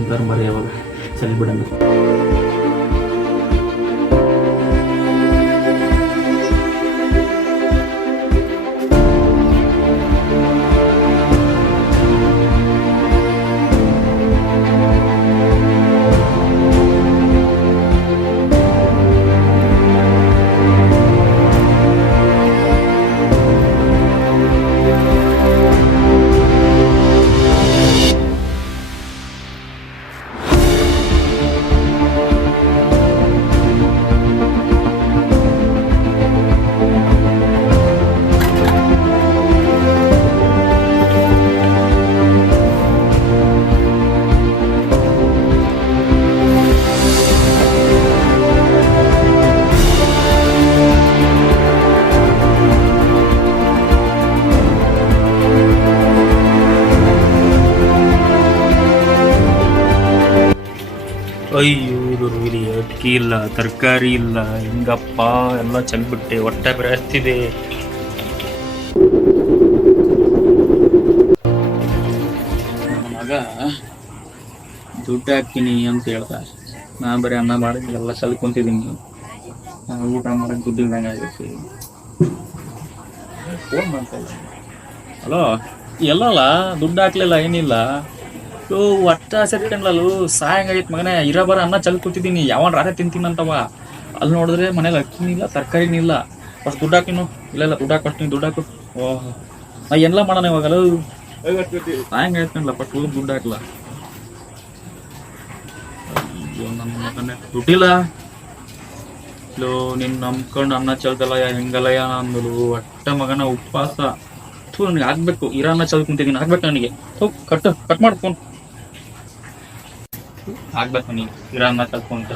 ತಿಂತಾರೆ ಮರಿ ಯಾವಾಗ ಸರಿ ಬಿಡಂಗ. ಅಯ್ಯೋ ಇಲ್ಲಿ ಅಕ್ಕಿ ಇಲ್ಲ, ತರಕಾರಿ ಇಲ್ಲ, ಹಿಂಗಪ್ಪ ಎಲ್ಲ ಚೆಲ್ಬಿಟ್ಟೆ, ಹೊಟ್ಟೆ ಬೇರೆ ಹತ್ತಿದೆ. ನನ್ನ ಮಗ ದುಡ್ಡು ಹಾಕ್ತೀನಿ ಅಂತ ಹೇಳ್ದ, ನಾ ಬರೀ ಅನ್ನ ಮಾಡಿ ಎಲ್ಲ ಸಲ್ಕೊಂತಿದ್ದೀನಿ. ಊಟ ಮಾಡಕ್ಕೆ ದುಡ್ಡು ಇಲ್ದಂಗೆ ಆಗೈತಿ. ಫೋನ್ ಮಾಡ್ತಾ ಇಲ್ಲ. ಹಲೋ, ಎಲ್ಲಲ್ಲ ದುಡ್ಡು ಹಾಕ್ಲಿಲ್ಲ, ಏನಿಲ್ಲ. ಒಟ್ಟ ಸೇರ್ಕೊಂಡ್ಲಲ್ಲೂ ಸಾಯಂಗಾಗೈತ್ ಮಗನೇ. ಇರಬರ ಅನ್ನ ಚಲ್ ಕೂತಿದ್ದೀನಿ, ಯಾವನ್ ರಾತ್ರಿ ತಿಂತೀನಂತವ. ಅಲ್ಲಿ ನೋಡಿದ್ರೆ ಮನೇಲಿ ಅಕ್ಕಿನೂ ಇಲ್ಲ, ತರಕಾರಿನೂ ಇಲ್ಲ. ಫಸ್ಟ್ ದುಡ್ಡು ಹಾಕಿನು. ಇಲ್ಲ ದುಡ್ಡು ಹಾಕೊಡ್ತೀನಿ, ದುಡ್ಡು ಹಾಕು. ಓಹ್, ನಾ ಎಲ್ಲ ಮಾಡೋಣ ಇವಾಗಲ್ಲ. ಸಾಯಂಗಾಯ್ತಲ್ಲ, ಫಸ್ಟ್ ದುಡ್ಡು ಹಾಕ್ಲ. ಅಯ್ಯೋ ನನ್ನ ಮಗನೇ, ದುಡ್ಡಿಲ್ಲ. ಲೋ ನಿನ್ ನಂಬ್ಕೊಂಡು ಅನ್ನ ಚಲ್ದಲ್ಲ, ಹೆಂಗಲ್ಲಯ್ಯ ಅಂದಲು. ಒಟ್ಟ ಮಗನ ಉಪವಾಸ. ನನಗೆ ಆಗ್ಬೇಕು, ಇರಾನ್ನ ಚಲ್ ಕುಂತಿದ್ದೀನಿ, ಆಗ್ಬೇಕು ನನಗೆ. ಕಟ್ ಮಾಡ್ಕೊಂಡು ಆಗ್ಬೇಕು, ನೀನು ಇರಾನ್ನ ಚಲ್ಕೊಂತ.